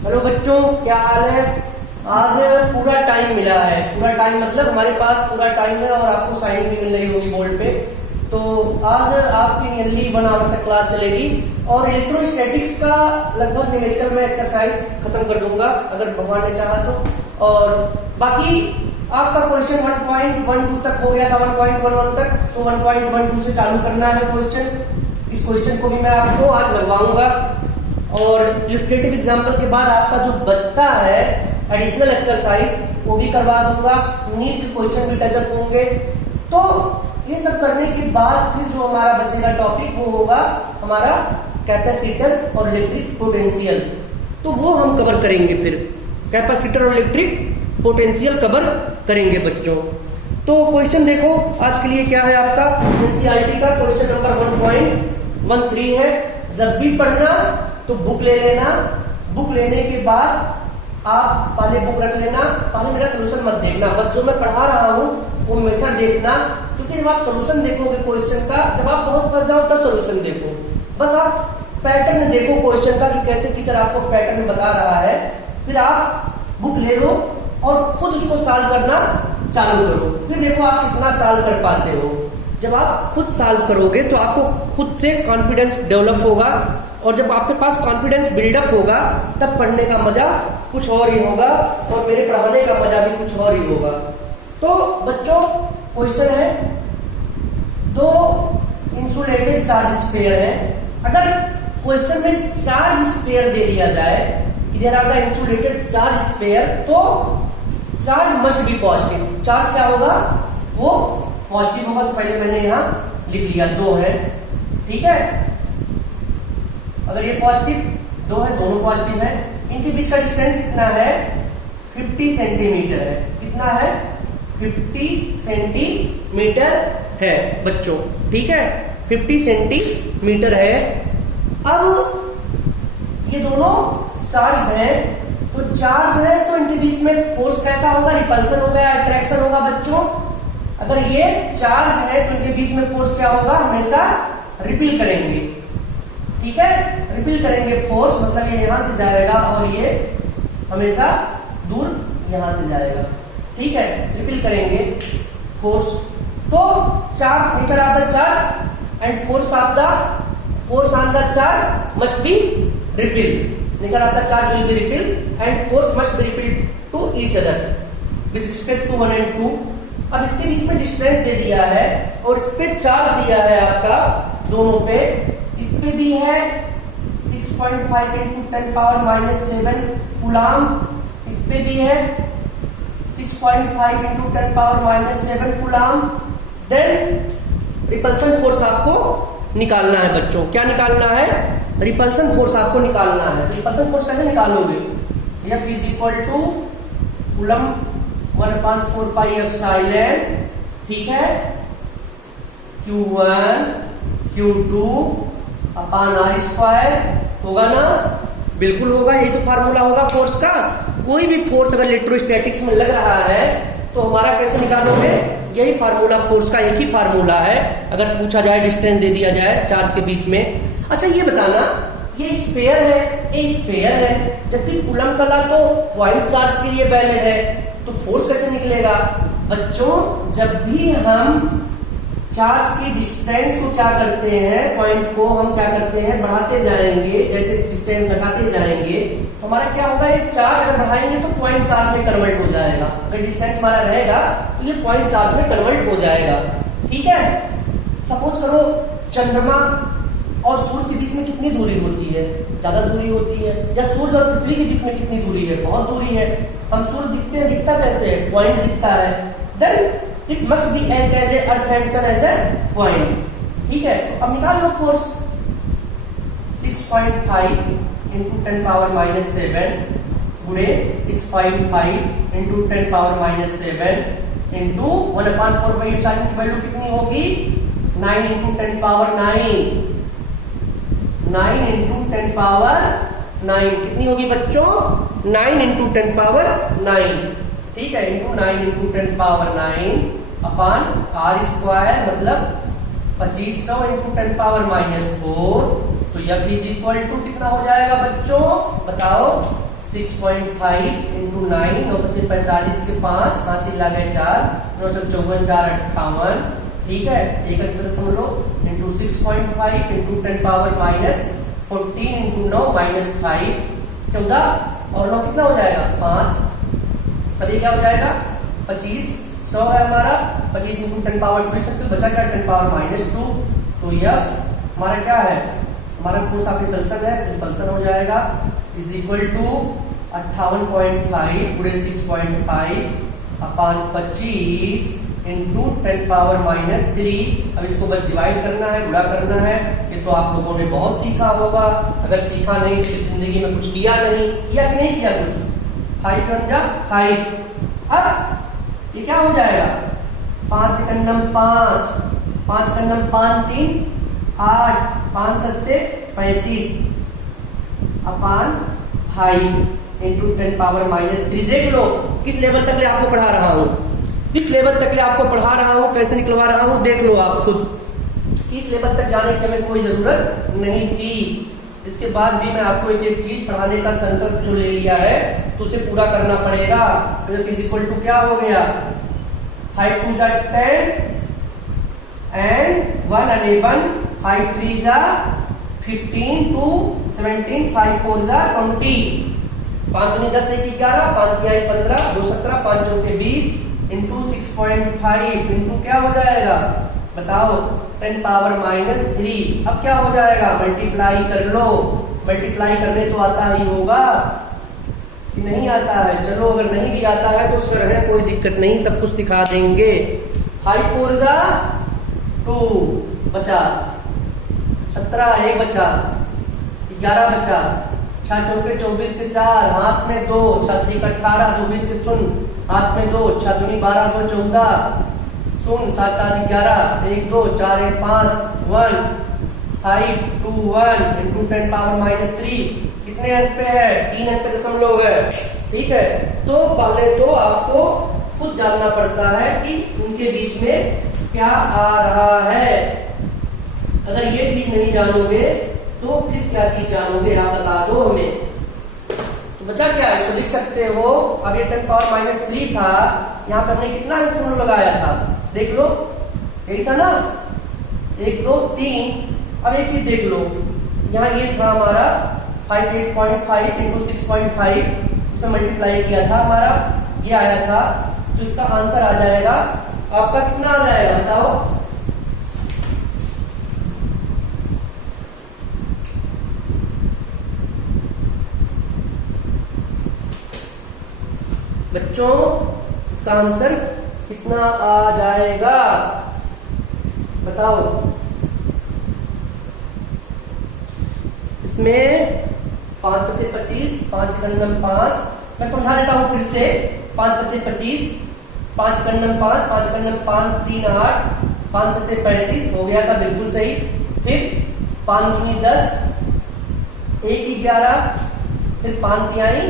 Hello बच्चों, क्या हाल है। आज पूरा टाइम मिला है। पूरा टाइम मतलब हमारे पास पूरा टाइम है और आपको साइन भी मिल रही होगी बोर्ड पे। तो आज आपकी नियरली 1 आवर तक क्लास चलेगी और इलेक्ट्रोस्टैटिक्स का लगभग न्यूमेरिकल में एक्सरसाइज खत्म कर दूंगा अगर भगवान ने चाहा तो। और बाकी आपका क्वेश्चन 1.12 तक हो गया था, 1.11 तक, तो 1.12 से चालू करना है क्वेश्चन। इस क्वेश्चन को भी मैं आपको आज लगवाऊंगा और इलस्ट्रेटिव एग्जाम्पल के बाद आपका जो बचता है एडिशनल एक्सरसाइज वो भी करवा दूंगा। नीट के क्वेश्चन भी टचअप होंगे। तो ये सब करने के बाद फिर जो हमारा बचेगा टॉपिक वो होगा हमारा कैपेसिटर और इलेक्ट्रिक पोटेंशियल। तो वो हम कवर करेंगे। फिर कैपेसिटर और इलेक्ट्रिक पोटेंशियल कवर करेंगे बच्चों। तो क्वेश्चन देखो आज के लिए क्या है आपका एनसीईआरटी का क्वेश्चन नंबर 1.13 है। जब भी पढ़ना तो बुक ले लेना। बुक लेने के बाद आप पहले बुक रख लेना। पहले मेरा सोल्यूशन मत देखना, बस जो मैं पढ़ा रहा हूँ वो मेथड देखना। क्योंकि जब आप सोल्यूशन देखोगे क्वेश्चन का, जब आप बहुत फंस जाओ तब सोल्यूशन देखो। बस आप पैटर्न देखो क्वेश्चन का कि कैसे टीचर आपको पैटर्न बता रहा है। फिर आप बुक ले लो और खुद उसको सॉल्व करना चालू करो। फिर देखो आप कितना सॉल्व कर पाते हो। जब आप खुद सॉल्व करोगे तो आपको खुद से कॉन्फिडेंस डेवलप होगा और जब आपके पास कॉन्फिडेंस बिल्डअप होगा तब पढ़ने का मजा कुछ और ही होगा और मेरे पढ़ाने का मजा भी कुछ और ही होगा। तो बच्चों क्वेश्चन है, 2 इंसुलेटेड चार्ज स्फीयर है। अगर क्वेश्चन में चार्ज स्फीयर दे दिया जाए, there are the insulated charge sphere, तो charge must be positive. Charge क्या होगा, वो पॉजिटिव होगा। तो पहले मैंने यहां लिख लिया 2 है, ठीक है। अगर ये पॉजिटिव 2 है, दोनों पॉजिटिव है, इनके बीच का डिस्टेंस कितना है 50 सेंटीमीटर है। कितना है 50 सेंटीमीटर है बच्चों, ठीक है 50 सेंटीमीटर है। अब ये दोनों चार्ज है, तो चार्ज है तो इनके बीच में फोर्स कैसा होगा, रिपल्सन होगा या अट्रैक्शन होगा बच्चों। अगर ये चार्ज है तो इनके बीच में फोर्स क्या होगा, हमेशा रिपील करेंगे, ठीक है। रिपील करेंगे फोर्स, मतलब ये यहां से जाएगा और ये हमेशा दूर यहां से जाएगा, ठीक है। रिपील करेंगे फोर्स। तो charge, nature of the charge and force on the charge must be repel. Nature of the charge will be repel and force must be repel to each other with respect to 1 and 2। अब इसके बीच में distance दे दिया है और इस पे charge दिया है आपका दोनों पे। इस पे भी है 6.5 into 10⁻⁻7 कूलाम। इस पे भी है 6.5 into 10⁻⁻7 coulomb. Then repulsion force आपको निकालना है बच्चों। क्या निकालना है, रिपल्सन फोर्स आपको निकालना है। रिपल्सन फोर्स कैसे निकालोगे, F is equal to coulomb 1/4 pi epsilon, ठीक है, Q1 Q2 अपॉन R² होगा ना, बिल्कुल होगा। यही तो फार्मूला होगा फोर्स का। कोई भी फोर्स अगर इलेक्ट्रोस्टैटिक्स में लग रहा है तो हमारा कैसे निकालोगे, यही फार्मूला, फोर्स का एक ही फार्मूला है। अगर पूछा जाए, डिस्टेंस दे दिया जाए चार्ज के बीच में। अच्छा ये बताना, ये स्फीयर है, ये स्फीयर है, जबकि कूलम का लॉ तो पॉइंट चार्ज के लिए वैलिड है, तो फोर्स कैसे निकलेगा बच्चों। जब भी हम चार्ज की डिस्टेंस को क्या करते हैं, पॉइंट को हम क्या करते हैं, बढ़ाते जाएंगे, जैसे डिस्टेंस घटाते जाएंगे तो हमारा क्या होगा, एक चार्ज अगर बढ़ाएंगे तो पॉइंट चार्ज में कन्वर्ट हो जाएगा। अगर डिस्टेंस हमारा रहेगा तो ये पॉइंट चार्ज में कन्वर्ट हो जाएगा, ठीक है। सपोज करो चंद्रमा और सूर्य के बीच में कितनी दूरी होती है, ज्यादा दूरी होती है, या सूर्य और पृथ्वी के बीच में कितनी दूरी है, बहुत दूरी है। हम सूर्य दिखते हैं, दिखता कैसे है, पॉइंट दिखता है। Then it must be act as a earth and sun as a point, ठीक है। अब निकाल लो फोर्स, 6.5 into 10⁻⁻7 गुणे 6.5 into 10⁻⁻7 into 1/4 पाई एप्सिलॉन की वैल्यू कितनी होगी, 9 into 10⁻9, 9 into 10⁻9 कितनी होगी बच्चों, 9 into 10⁻9, ठीक है, into 9 into 10⁻9 अपॉन R² मतलब 2500 into 10⁻⁻4। तो F इज इक्वल टू कितना हो जाएगा बच्चों, बताओ, 6.5 इंटू 9, 9 पच्चीस 45 के 5, हासिल ला गए 4, 9 सौ 54, 4 58, ठीक है, एक दशमलव into 6.5 into 10 power minus 14 into 9 minus 5, 14 और 9 कितना हो जाएगा 5। अब ये क्या हो जाएगा 25, 100 है हमारा, 25 इंटू 10 पावर 2 सकते, बचा क्या 10 पावर माइनस 2। तो यह हमारा क्या है, हमारा कोर्स आप रिपल्सन है, रिपल्सन हो जाएगा इज इक्वल टू 58.5 गुणे 6.5 अपान 25 इंटू 10 पावर माइनस 3। अब इसको बस डिवाइड करना है, गुणा करना है। ये तो आप लोगों ने बहुत सीखा होगा, अगर सीखा नहीं तो जिंदगी में कुछ किया नहीं, किया कि नहीं किया कुछ। 5 1 जा 5। अब ये क्या हो जाएगा 5 एकम 5, 5 एकम 5 3 8, 5 सत्ते 35 अपान 5 इंटू 10 पावर माइनस 3। देख लो किस लेवल तक ले आपको पढ़ा रहा हूं, किस लेवल तक ले आपको पढ़ा रहा हूं, कैसे निकलवा रहा हूं, देख लो आप खुद। इस लेवल तक जाने की हमें कोई जरूरत नहीं थी। इसके बाद भी मैं आपको एक एक चीज पढ़ाने का संकल्प जो ले लिया है तो उसे पूरा करना पड़ेगा। तो इज इक्वल टू क्या हो गया 5 2 10 एंड 1 11, 5 3 15 2 17, 5 4 20, 5 दूनी 10 1 11, 5 तिहाई 15, 2 17, 5 चौके 20 इंटू 6.5 इंटू क्या हो जाएगा बताओ 10 पावर माइनस 3। अब क्या हो जाएगा मल्टीप्लाई कर लो, मल्टीप्लाई करने तो आता ही होगा कि नहीं आता है। चलो अगर नहीं भी आता है तो सर है कोई दिक्कत नहीं, सब कुछ सिखा देंगे। 5 4 2 बचा, 17 1 बचा, 11 बचा, 6 चौके 24 के 4, हाथ में 2, 6 3 18, 2 20 के सुन, हाथ में 2, 6 दूनी 12 2 14, सुन 7 4 11, 1 2 4 8 5 1 5 2 1 इंटू 10 पावर माइनस 3। कितने अंक पे है 3 अंक पे दशमलव है, ठीक है। तो पहले तो आपको खुद जानना पड़ता है कि उनके बीच में क्या आ रहा है। अगर ये चीज नहीं जानोगे तो फिर क्या चीज जानोगे आप बता दो हमें। तो बचा क्या इसको लिख सकते हो। अब ये 10 पावर माइनस 3 था, यहाँ पे हमने कितना दशमलव लगाया था देख लो, यही था ना 1 2 3। अब एक चीज देख लो, यहाँ ये था हमारा 58.5 इंटू 6.5, इसमें मल्टीप्लाई किया था हमारा, ये आया था। तो इसका आंसर आ जाएगा आपका कितना आ जाएगा बताओ। बच्चों इसका आंसर कितना आ जाएगा बताओ। इसमें 5 25 25, 5 गन्नम 5, मैं समझा देता हूं फिर से। 5 25 25, 5 गन्नम 5, 5 गन्नम 5 3 8, 5 7 35 हो गया था बिल्कुल सही। फिर 5 दूनी 10, 1 11, फिर 5 तिहाई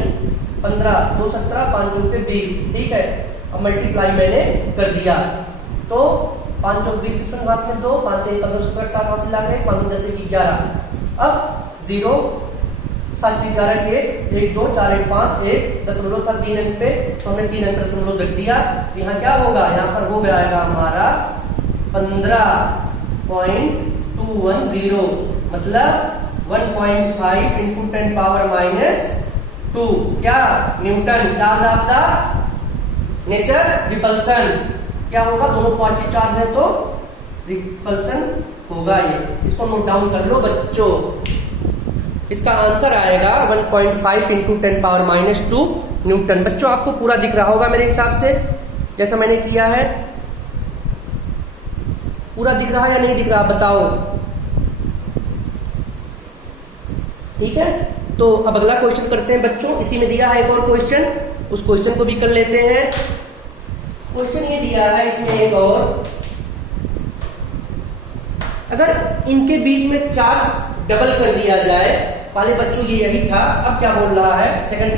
15, 2 17, 5 चौके 20, ठीक है। अब मल्टीप्लाई मैंने कर दिया तो 5 चौक 20 किसमें घास में 2, 5 3 15 7 7 5 से लागे 5 10 1 11। अब 0 7 11 के 1 2 4 1 5 1 दशमलव था 3 अंक पे, तो हमने 3 अंक का दशमलव रख दिया। यहाँ क्या होगा, यहाँ पर हो जाएगा हमारा 15.210, मतलब 1.5 इंटू 10 पावर माइनस 2 क्या Newton. Charge of the nature repulsion क्या होगा, दोनों पॉजिटिव चार्ज है तो रिपल्सन होगा। ये इसको नोट डाउन कर लो बच्चों। इसका आंसर आएगा 1.5 इंटू 10 पावर माइनस 2 न्यूटन। बच्चों आपको पूरा दिख रहा होगा मेरे हिसाब से, जैसा मैंने किया है। पूरा दिख रहा है या नहीं दिख रहा बताओ, ठीक है। तो अब अगला क्वेश्चन करते हैं बच्चों। इसी में दिया है एक और क्वेश्चन, उस क्वेश्चन को भी कर लेते हैं। क्वेश्चन ये दिया है इसमें एक और, अगर इनके बीच में चार्ज डबल कर दिया जाए, पहले बच्चों ये यही था, अब क्या बोल रहा है सेकंड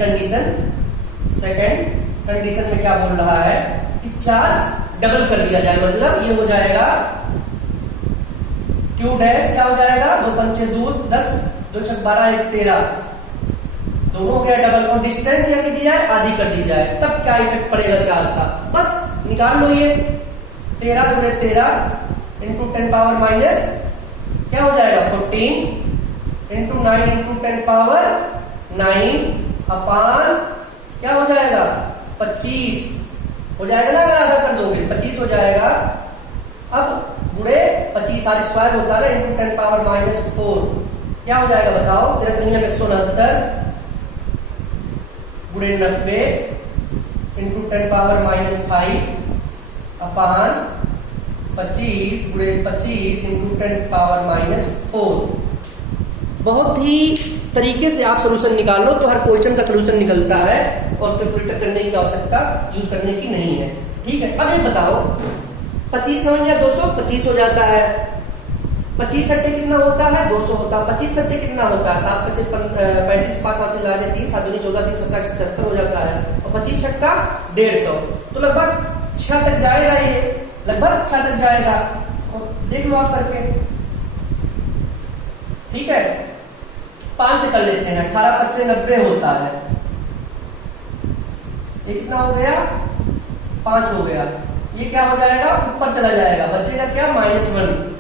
कंडीशन में क्या बोल रहा है कि चार्ज डबल कर दिया जाए, मतलब ये हो जाएगा Q डैश क्या हो जाएगा 2 5 6 2 10, 2 6 12 1 13 दोनों हो गया डबल, और डिस्टेंस क्या कर दी जाए, आधी कर दी जाए, तब क्या इफेक्ट पड़ेगा चार्ज का, बस निकाल लो ये। 13 गुणे 13 इंटू 10 पावर माइनस क्या हो जाएगा 14 इंटू 9 इंटू 10 पावर 9 अपान क्या हो जाएगा 25 हो जाएगा ना, अगर आधा कर दोगे 25 हो जाएगा। अब गुणे 25 आर स्क्वायर होता है इंटू 10 पावर माइनस 4 क्या हो जाएगा बताओ, 169 गुणे 90 इंटू 10 पावर माइनस 5 अपान 25 गुणे 25 इंटू 10 पावर माइनस 4। बहुत ही तरीके से आप सोल्यूशन निकाल लो तो हर क्वेश्चन का सोल्यूशन निकलता है और कैलकुलेटर करने की आवश्यकता यूज करने की नहीं है। ठीक है, अब ये बताओ 25 9 200 25 हो जाता है, 25 सट्टे कितना होता है 200 होता है, 25 सट्टे कितना होता है 7 25 35 5 5 से ला 3 7 दूनी 14 3 7 77 हो जाता है, और 25 सट्टा 150 तो लगभग 6 तक जाएगा, ये लगभग 6 तक जाएगा। और देख लो आप करके, ठीक है 5 से कर लेते हैं, 18 25 90 होता है, ये कितना हो गया 5 हो गया, ये क्या हो जाएगा ऊपर चला जाएगा, बचेगा क्या -1,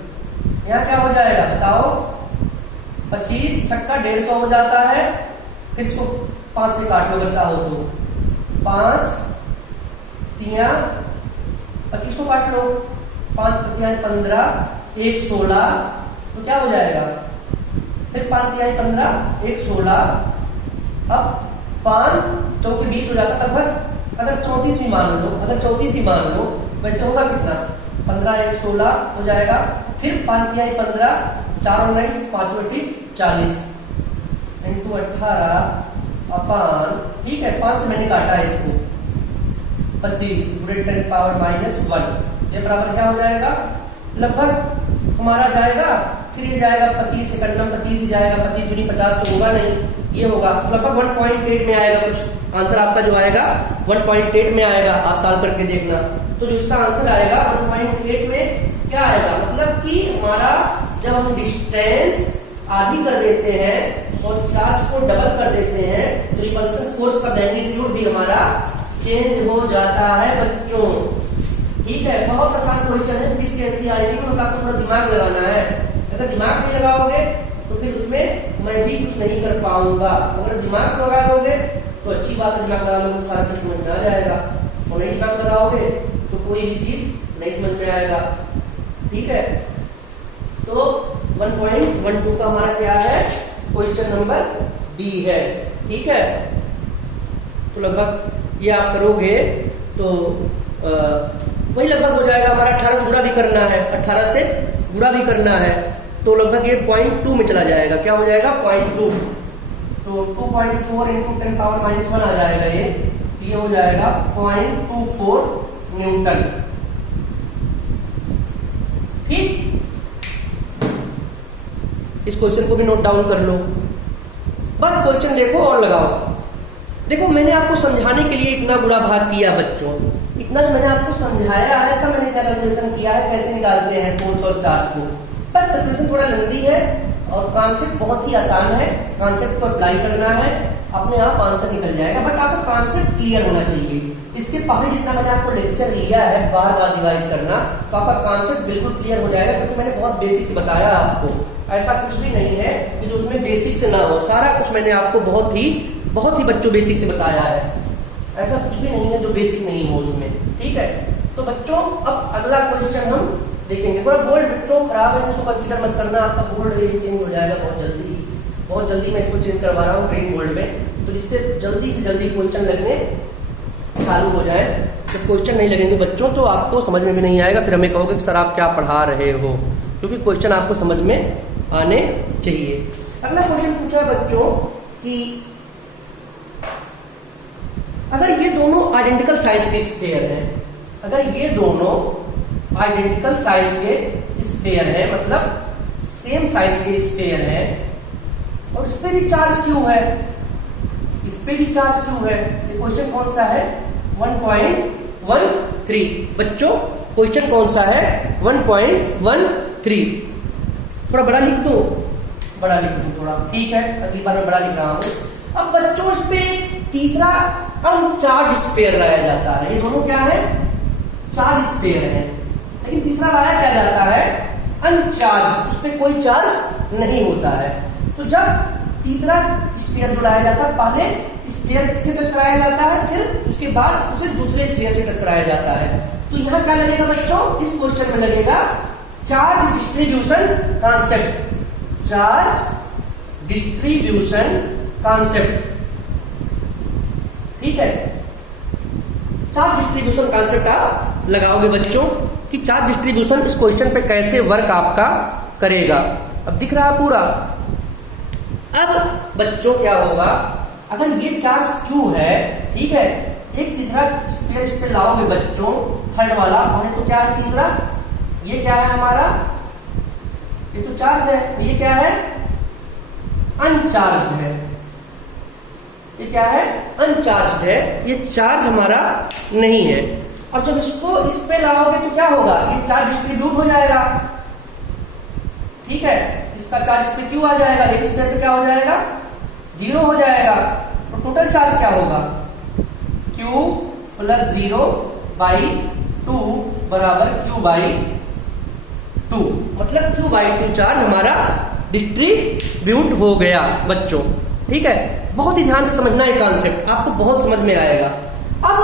यहाँ क्या हो जाएगा बताओ 25 छक्का 150 हो जाता है, फिर इसको 5 से काट लो अगर चाहो तो, 5 तिया 25 को काट लो, 5 तिहाई 15 1 16 तो क्या हो जाएगा, फिर 5 तिहाई 15 1 16, अब 5 चौके 20 हो जाता, लगभग अगर 34 भी मान लो, अगर 34 ही मान लो, वैसे होगा कितना 15 1 16 हो जाएगा, फिर 5 तिहाई 15 4 19 5 40 इंटू 18 अपान, ठीक है 5 से मैंने काटा है इसको 25 गुणे 10 पावर माइनस 1, ये बराबर क्या हो जाएगा लगभग हमारा जाएगा, फिर ये जाएगा 25 से कटना 25 ही जाएगा, 25 दूनी 50 तो होगा नहीं, ये होगा लगभग 1.8 में आएगा, कुछ आंसर आपका जो आएगा 1.8 में आएगा, आप सॉल्व करके देखना। तो जो इसका आंसर आएगा 1.8 में क्या आएगा, मतलब कि हमारा जब हम डिस्टेंस आधी कर देते हैं और चार्ज को डबल कर देते हैं तो रिपल्सन फोर्स का मैग्नीट्यूड भी हमारा चेंज हो जाता है बच्चों। ठीक है, बहुत आसान क्वेश्चन है, फिजिक्स के एनसीईआरटी में, बस आपको थोड़ा दिमाग लगाना है, अगर दिमाग नहीं लगाओगे तो फिर उसमें मैं भी कुछ नहीं कर पाऊंगा, अगर दिमाग लगा लोगे तो अच्छी बात है, दिमाग लगा लोगे तो सारा चीज समझ में आ जाएगा, और नहीं दिमाग लगाओगे तो कोई भी चीज नहीं समझ में आएगा। ठीक है, तो 1.12 का हमारा क्या है, क्वेश्चन नंबर डी है। ठीक है, तो लगभग ये आप करोगे तो वही लगभग हो जाएगा हमारा, 18 से गुणा भी करना है, 18 से गुणा भी करना है, तो लगभग ये 0.2 में चला जाएगा, क्या हो जाएगा 0.2, तो 2.4 इंटू 10 पावर माइनस 1 आ जाएगा ये हो जाएगा 0.24 न्यूटन। ठीक, इस क्वेश्चन को भी नोट डाउन कर लो, बस क्वेश्चन देखो और लगाओ। देखो मैंने आपको समझाने के लिए इतना बुरा भाग किया बच्चों, इतना जो मैंने आपको समझाया है तब मैंने इतना कैलकुलेशन किया है कैसे निकालते हैं फोर्स और चार्ज को, बस कैलकुलेशन थोड़ा लंबी है और कॉन्सेप्ट बहुत ही आसान है, कॉन्सेप्ट को अप्लाई करना है, अपने आप आंसर निकल जाएगा, बट आपका कॉन्सेप्ट क्लियर होना चाहिए। इसके पहले जितना मैंने आपको लेक्चर लिया है बार बार रिवाइज करना, तो आपका कॉन्सेप्ट बिल्कुल क्लियर हो जाएगा, क्योंकि मैंने बहुत बेसिक से बताया आपको, ऐसा कुछ भी नहीं है कि जो उसमें बेसिक से ना हो, सारा कुछ मैंने आपको बहुत ही बच्चों बेसिक से बताया है, ऐसा कुछ भी नहीं है जो बेसिक नहीं हो उसमें। ठीक है, तो बच्चों अब अगला क्वेश्चन हम देखेंगे, थोड़ा बोल्ड बच्चों खराब है, इसको कंसीडर मत करना, आपका बोल्ड ये चेंज हो जाएगा बहुत जल्दी मैं इसको चेंज करवा रहा हूँ ग्रीन बोल्ड में, तो जिससे जल्दी से जल्दी क्वेश्चन लगने चालू हो जाए। जब क्वेश्चन नहीं लगेंगे बच्चों तो आपको समझ में भी नहीं आएगा, फिर हमें कहोगे कि सर आप क्या पढ़ा रहे हो, क्योंकि क्वेश्चन आपको समझ में आने चाहिए। अगला क्वेश्चन पूछा बच्चों कि अगर ये दोनों आइडेंटिकल साइज के स्फीयर हैं, अगर ये दोनों आइडेंटिकल साइज के स्फीयर है, मतलब सेम साइज के स्फीयर है, और इस पे भी चार्ज क्यों है, इस पे भी चार्ज क्यों है, ये क्वेश्चन कौन सा है 1.13 बच्चों, क्वेश्चन कौन सा है 1.13, थोड़ा बड़ा लिख दो थोड़ा, ठीक है अगली बार मैं बड़ा लिख रहा हूं। अब बच्चों इस पे तीसरा अनचार्ज स्पेयर लाया जाता है। ये दोनों क्या है? चार्ज स्पेयर है, लेकिन तीसरा लाया क्या जाता है? अनचार्ज, उस पर कोई चार्ज नहीं होता है। तो जब तीसरा स्पेयर जो लाया जाता है, पहले स्पेयर से टच कराया जाता है, फिर उसके बाद उसे दूसरे स्पेयर से टच कराया जाता है। तो यहां क्या लगेगा बच्चों? इस क्वेश्चन में लगेगा charge distribution concept. Charge distribution concept, ठीक है। चार्ज डिस्ट्रीब्यूशन कॉन्सेप्ट आप लगाओगे बच्चों कि चार्ज डिस्ट्रीब्यूशन इस क्वेश्चन पे कैसे वर्क आपका करेगा। अब दिख रहा पूरा। अब बच्चों क्या होगा, अगर ये चार्ज Q है, ठीक है, एक तीसरा स्पेयर इस पे लाओगे बच्चों, थर्ड वाला, और ये तो क्या है तीसरा? ये क्या है हमारा? ये तो चार्ज है, ये क्या है? अनचार्ज है। ये क्या है? अनचार्ज है, ये चार्ज हमारा नहीं है। अब जब इसको इस पे लाओगे तो क्या होगा? ये चार्ज डिस्ट्रीब्यूट हो जाएगा, ठीक है। इसका चार्ज इस पे क्यों आ जाएगा? एक स्पेयर पे क्या हो जाएगा? 0 हो जाएगा। तो टोटल चार्ज क्या होगा? Q प्लस 0/2 बराबर Q/2, मतलब Q/2 चार्ज हमारा डिस्ट्रीब्यूट हो गया बच्चों, ठीक है। बहुत ही ध्यान से समझना है कॉन्सेप्ट, आपको बहुत समझ में आएगा। अब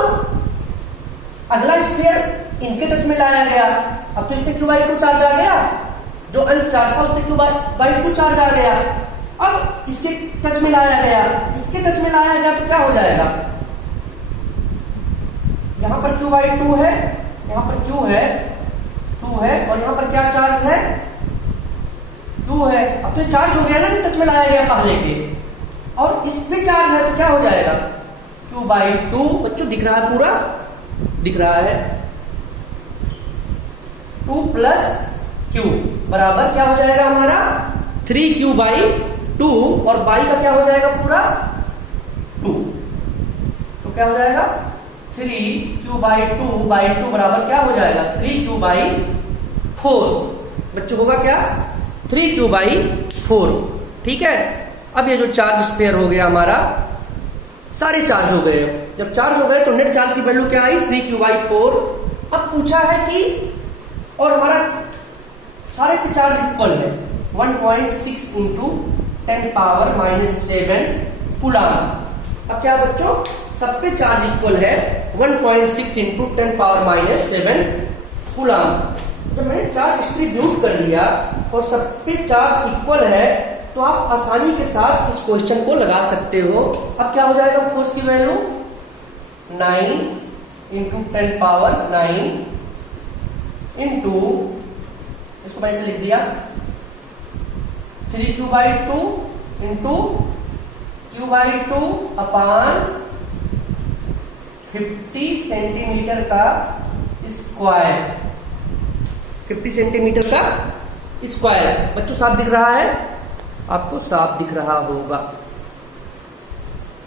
अगला स्पेयर इनके टच में लाया गया, अब तो इस पे Q/2 चार्ज आ गया, जो अनचार्ज था उस पे Q/2 चार्ज आ गया। अब इसके टच में लाया गया, इसके टच में लाया गया तो क्या हो जाएगा? यहां पर Q/2 है, यहां पर Q है, 2 है, और यहां पर क्या चार्ज है? 2 है। अब तो चार्ज हो गया ना कि टच में लाया गया पहले के, और इसमें चार्ज है तो क्या हो जाएगा? Q/2 बच्चों दिख रहा है पूरा? दिख रहा है। 2 प्लस Q बराबर क्या हो जाएगा हमारा? 3Q/2, और बाई का क्या हो जाएगा पूरा? 2। तो क्या हो जाएगा? 3Q/2/2 बराबर क्या हो जाएगा? 3Q/4। बच्चों होगा क्या? 3Q/4, ठीक है। अब ये जो चार्ज स्पेयर हो गया हमारा, सारे चार्ज हो गए। जब चार्ज हो गए तो नेट चार्ज की वैल्यू क्या आई? 3Q/4। अब पूछा है कि और हमारा सारे के चार्ज इक्वल है, 1.6 इंटू 10⁻⁻7 कूलम। अब क्या बच्चों? सब पे चार्ज इक्वल है 1.6 इंटू 10⁻⁻7 कूलम। जब मैंने चार्ज डिस्ट्रीब्यूट कर दिया और सब पे चार्ज इक्वल है, तो आप आसानी के साथ इस क्वेश्चन को लगा सकते हो। अब क्या हो जाएगा फोर्स की वैल्यू? 9 इंटू 10⁻9 इंटू, इसको मैंने ऐसे लिख दिया, 3Q/2 इंटू Q/2 अपान 50 सेंटीमीटर का स्क्वायर। 50 सेंटीमीटर का स्क्वायर। बच्चों साफ दिख रहा है? आपको साफ दिख रहा होगा।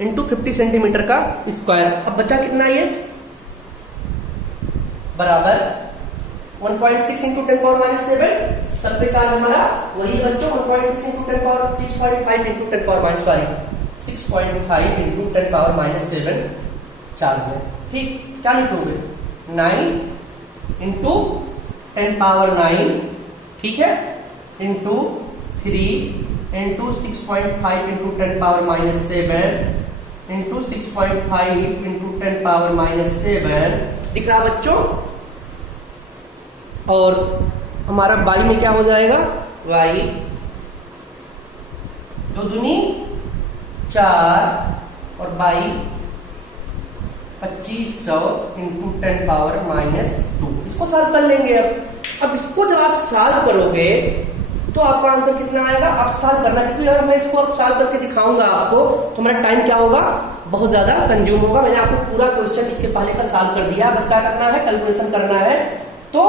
इंटू 50 सेंटीमीटर का स्क्वायर। अब बचा कितना ये? बराबर 1.6 इंटू 10⁻⁻7, सब पे चार्ज हमारा वही बच्चों 1.6 इंटू 6.5 इंटू 6.5 इंटू 10⁻7 चार्ज है, ठीक। क्या लिखोगे? 9 इंटू 10⁻9, ठीक है, into 3 into 6.5 into 10⁻7 into 6.5 into 10⁻7 दिख रहा बच्चों। और हमारा बाई में क्या हो जाएगा? वाई 2 दूनी 4 और बाई 2500 इंटू 10⁻2। इसको सॉल्व कर लेंगे। अब इसको जब आप सॉल्व करोगे तो आपका आंसर कितना आएगा? आप सॉल्व करना, क्योंकि अगर मैं इसको अब सॉल्व करके दिखाऊंगा आपको तो हमारा टाइम क्या होगा? बहुत ज्यादा कंज्यूम होगा। मैंने आपको पूरा क्वेश्चन इसके पहले का सॉल्व कर दिया, बस क्या करना है? कैलकुलेशन करना है। तो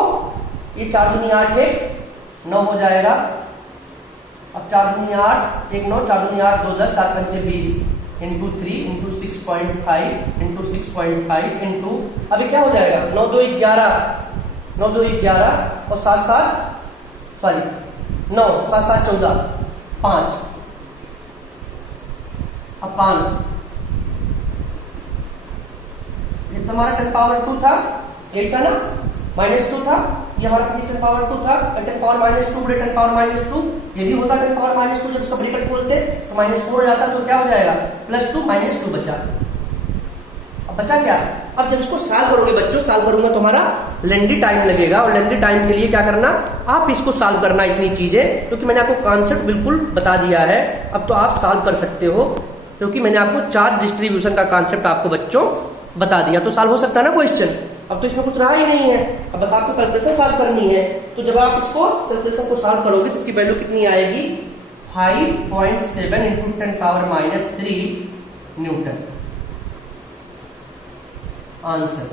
ये 4 दूनी 8 है, 9 हो जाएगा। अब 4 दूनी 8, 1 9, 4 दूनी 8, 2 10, 4 पंचे 20 इंटू 3 इंटू 6.5 इंटू 6.5 इंटू, अभी क्या हो जाएगा? 9 2 11, 9 2 11 और 7 7 सॉरी 9 7 7 14 5 अपान, ये हमारा 10 पावर 2 था, यही था ना, -2 था, ये हमारा 10 पावर 2 था, 10 पावर -2 बटे 10 पावर -2, ये भी होता 10 पावर -2, जब इसका ब्रैकेट खोलते तो -4 हो जाता, तो क्या हो जाएगा +2 -2 बचा। अब बचा क्या, अब जब इसको सॉल्व करोगे बच्चों, सॉल्व करूंगा तो हमारा लेंथी टाइम लगेगा, और लेंथी टाइम के लिए क्या करना, आप इसको सॉल्व करना इतनी चीजें, क्योंकि मैंने आपको कॉन्सेप्ट बिल्कुल बता दिया है, अब तो आप सॉल्व कर सकते हो, क्योंकि मैंने आपको चार्ज डिस्ट्रीब्यूशन का कॉन्सेप्ट आपको बच्चों बता दिया, तो सॉल्व हो सकता है ना क्वेश्चन। अब तो इसमें कुछ रहा ही नहीं है, अब बस आपको कैलकुलेशन सॉल्व करनी है, तो जब आप इसको कैलकुलेशन को सॉल्व करोगे तो इसकी वैल्यू कितनी आएगी, 5.7 into 10 power -3 Newton. Answer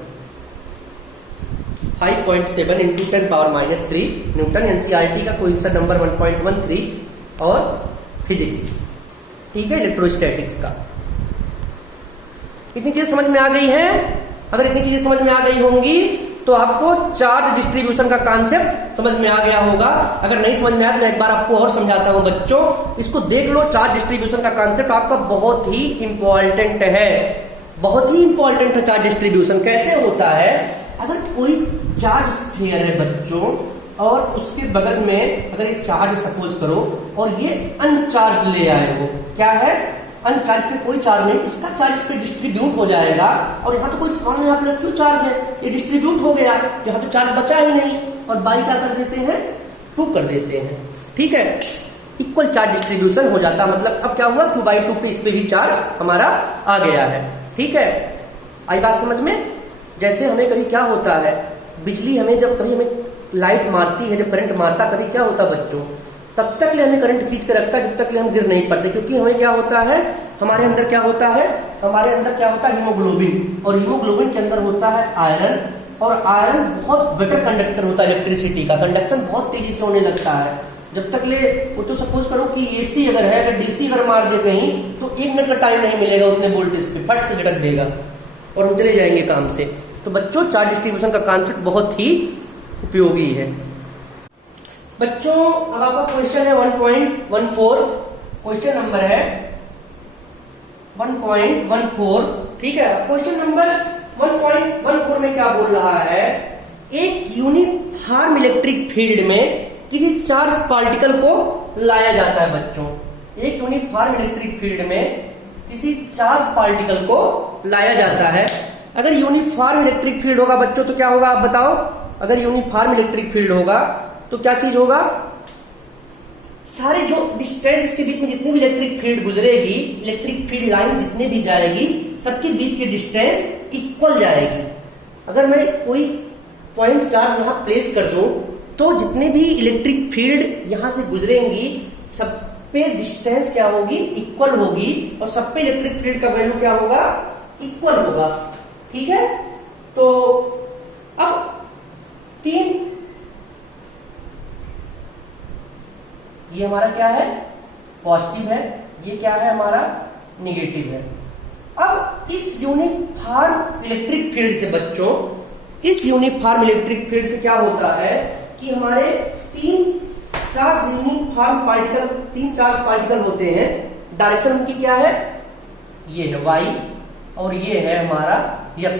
5.7 into 10 power -3 Newton, NCERT का क्वेश्चन नंबर 1.13 और फिजिक्स, ठीक है, इलेक्ट्रोस्टैटिक्स का। इतनी चीजें समझ में आ गई हैं? अगर इतनी चीजें समझ में आ गई होंगी तो आपको चार्ज डिस्ट्रीब्यूशन का कॉन्सेप्ट समझ में आ गया होगा। अगर नहीं समझ में आया तो मैं एक बार आपको और समझाता हूं बच्चों, इसको देख लो, चार्ज डिस्ट्रीब्यूशन का कॉन्सेप्ट आपका बहुत ही इंपॉर्टेंट है, बहुत ही इंपॉर्टेंट है। चार्ज डिस्ट्रीब्यूशन कैसे होता है, अगर कोई चार्ज स्फीयर है बच्चों और उसके बगल में अगर एक चार्ज सपोज करो और ये अनचार्ज ले आए हो, क्या है, अनचार्ज पे कोई चार्ज नहीं, इसका चार्ज इस पे डिस्ट्रीब्यूट हो जाएगा, और यहाँ तो कोई चार्ज, यहाँ प्लस क्यू चार्ज है, ये डिस्ट्रीब्यूट हो गया, यहाँ तो चार्ज बचा ही नहीं, और बाई क्या कर देते हैं, 2 कर देते हैं, ठीक है, इक्वल चार्ज डिस्ट्रीब्यूशन हो जाता है। मतलब अब क्या हुआ, Q/2 पे इस पे भी चार्ज हमारा आ गया है, ठीक है। आई बात समझ में? जैसे हमें कभी क्या होता है, बिजली हमें जब कभी हमें लाइट मारती है, जब करंट मारता, कभी क्या होता बच्चों, तब तक ले हमें करंट खींच के रखता है जब तक ले हम गिर नहीं पड़ते, क्योंकि हमें क्या होता है, हमारे अंदर क्या होता है, हमारे अंदर क्या होता है, हीमोग्लोबिन, और हीमोग्लोबिन के अंदर होता है आयरन, और आयरन बहुत बेटर कंडक्टर होता है, इलेक्ट्रिसिटी का कंडक्शन बहुत तेजी से होने लगता है। जब तक ले वो तो सपोज करो कि एसी अगर है, अगर डीसी अगर मार दे कहीं, तो 1 मिनट का टाइम नहीं मिलेगा उतने वोल्टेज पे, फट से झटक देगा और हम चले जाएंगे काम से। तो बच्चों चार्ज डिस्ट्रीब्यूशन का कॉन्सेप्ट बहुत ही उपयोगी है। बच्चों अब आपका क्वेश्चन है 1.14, क्वेश्चन नंबर है 1.14, ठीक है। क्वेश्चन नंबर 1.14 में क्या बोल रहा है, एक यूनिफॉर्म इलेक्ट्रिक फील्ड में किसी चार्ज पार्टिकल को लाया जाता है बच्चों, एक यूनिफॉर्म इलेक्ट्रिक फील्ड में किसी चार्ज पार्टिकल को लाया जाता है। अगर यूनिफॉर्म इलेक्ट्रिक फील्ड होगा बच्चों तो क्या होगा आप बताओ, अगर यूनिफॉर्म इलेक्ट्रिक फील्ड होगा तो क्या चीज होगा, सारे जो डिस्टेंस इसके बीच में जितनी भी इलेक्ट्रिक फील्ड गुजरेगी, इलेक्ट्रिक फील्ड लाइन जितने भी जाएगी, सबके बीच की डिस्टेंस इक्वल जाएगी। अगर मैं कोई पॉइंट चार्ज यहां प्लेस कर दूं तो जितने भी इलेक्ट्रिक फील्ड यहां से गुजरेंगी सब पे डिस्टेंस क्या होगी, इक्वल होगी, और सब पे इलेक्ट्रिक फील्ड का वैल्यू क्या होगा, इक्वल होगा, ठीक है। तो अब 3, ये हमारा क्या है, पॉजिटिव है, ये क्या है हमारा, निगेटिव है। अब इस यूनिफॉर्म इलेक्ट्रिक फील्ड से बच्चों, इस यूनिफॉर्म इलेक्ट्रिक फील्ड से क्या होता है कि हमारे 3 charge uniform particle, 3 charge particle होते हैं, डायरेक्शन उनकी क्या है, ये है y और ये है हमारा x।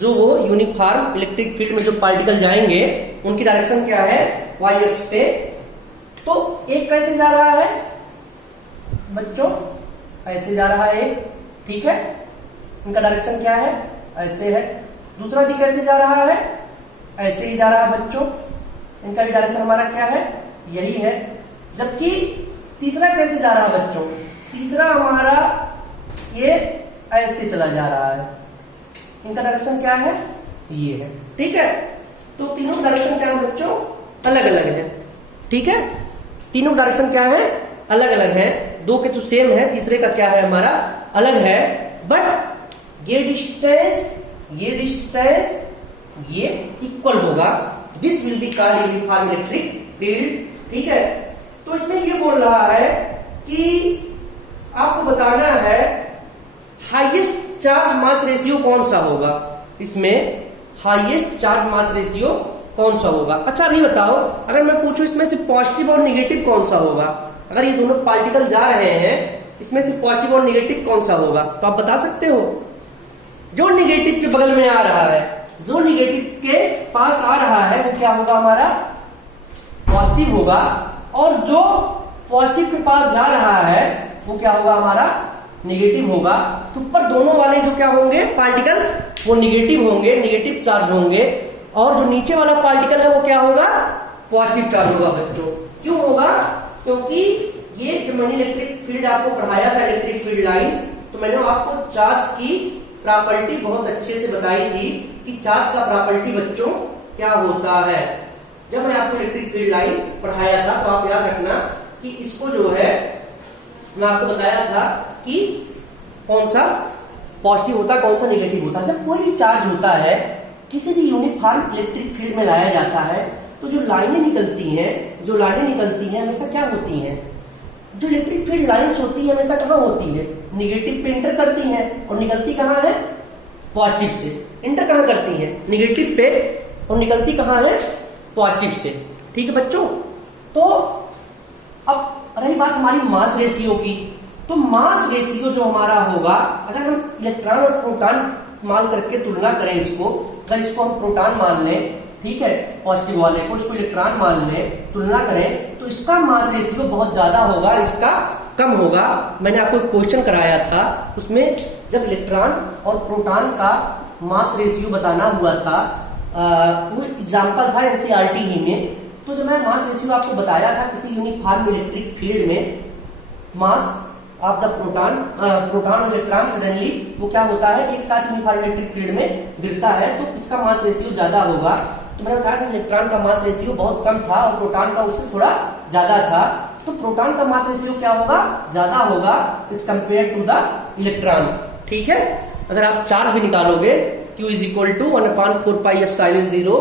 जो वो यूनिफॉर्म इलेक्ट्रिक फील्ड में जो पार्टिकल जाएंगे उनकी डायरेक्शन क्या है, y x पे। तो एक कैसे जा रहा है बच्चों, ऐसे जा रहा है एक, ठीक है, इनका डायरेक्शन क्या है, ऐसे है। दूसरा भी कैसे जा रहा है, ऐसे ही जा रहा है बच्चों, इनका भी डायरेक्शन हमारा क्या है, यही है। जबकि तीसरा कैसे जा रहा है बच्चों, तीसरा हमारा ये ऐसे चला जा रहा है, इनका डायरेक्शन क्या है, ये है, ठीक है। तो तीनों डायरेक्शन क्या है बच्चों, अलग अलग है, ठीक है। तीनों डायरेक्शन क्या है, अलग अलग है, 2 के तो सेम है, तीसरे का क्या है हमारा अलग है, बट ये डिस्टेंस ये इक्वल होगा। This will be called uniform electric field, ठीक है। तो इसमें ये बोल रहा है कि आपको बताना है हाईएस्ट चार्ज मास रेशियो कौन सा होगा, इसमें हाईएस्ट चार्ज मास रेशियो कौन सा होगा। अच्छा अभी बताओ, अगर मैं पूछूं इसमें से पॉजिटिव और निगेटिव कौन सा होगा, अगर ये दोनों पार्टिकल जा रहे हैं इसमें से पॉजिटिव और निगेटिव कौन सा होगा, तो आप बता सकते हो। जो निगेटिव के बगल में आ रहा है, जो निगेटिव के पास आ रहा है वो क्या होगा, हमारा पॉजिटिव होगा, और जो पॉजिटिव के पास जा रहा है वो क्या होगा, हमारा निगेटिव होगा। तो ऊपर दोनों वाले जो क्या होंगे पार्टिकल, वो निगेटिव होंगे, निगेटिव चार्ज होंगे, और जो नीचे वाला पार्टिकल है वो क्या होगा, पॉजिटिव चार्ज होगा बच्चों। क्यों होगा, क्योंकि ये जो मैंने इलेक्ट्रिक फील्ड आपको पढ़ाया था, इलेक्ट्रिक फील्ड लाइंस, तो मैंने आपको चार्ज की प्रॉपर्टी बहुत अच्छे से बताई थी कि चार्ज का प्रॉपर्टी बच्चों क्या होता है। जब मैं आपको इलेक्ट्रिक फील्ड लाइन पढ़ाया था तो आप याद रखना कि इसको जो है मैं आपको बताया था कि कौन सा पॉजिटिव होता है, कौन सा निगेटिव होता है। जब कोई भी चार्ज होता है किसी भी यूनिफॉर्म इलेक्ट्रिक फील्ड में लाया जाता है, तो जो लाइनें निकलती हैं हमेशा क्या होती हैं, जो इलेक्ट्रिक फील्ड लाइंस होती है हमेशा कहाँ होती है, निगेटिव पे इंटर करती हैं, और निकलती कहाँ है, पॉजिटिव से। इंटर कहाँ करती है, निगेटिव पे, और निकलती कहाँ है, पॉजिटिव से। ठीक है बच्चों। तो अब रही बात हमारी मास रेशियो की, तो मास रेशियो जो हमारा होगा, अगर हम इलेक्ट्रॉन और प्रोटॉन मान करके तुलना करें इसको, अगर इसको हम प्रोटॉन मान लें, ठीक है, पॉजिटिव वाले को, इसको इलेक्ट्रॉन मान लें, तुलना करें, तो इसका मास रेशियो बहुत ज्यादा होगा, इसका कम होगा। मैंने आपको एक क्वेश्चन कराया था, उसमें जब इलेक्ट्रॉन और प्रोटॉन का मास रेशियो बताना हुआ था, वो एग्जाम्पल था एनसीईआरटी ही में। तो जब मैं मास रेशियो आपको बताया था किसी यूनिफॉर्म इलेक्ट्रिक फील्ड में, मास ऑफ द प्रोटॉन और इलेक्ट्रॉन सडनली वो क्या होता है, एक साथ यूनिफॉर्म इलेक्ट्रिक फील्ड में गिरता है, तो इसका मास रेशियो ज्यादा होगा। तो मैंने बताया था इलेक्ट्रॉन का मास रेशियो बहुत कम था और प्रोटॉन का उससे थोड़ा ज्यादा था, तो प्रोटॉन का मास रेशियो क्या होगा, ज्यादा होगा is compare to the electron. ठीक है। अगर आप चार्ज भी निकालोगे, Q is equal to 1/4 pi epsilon 0,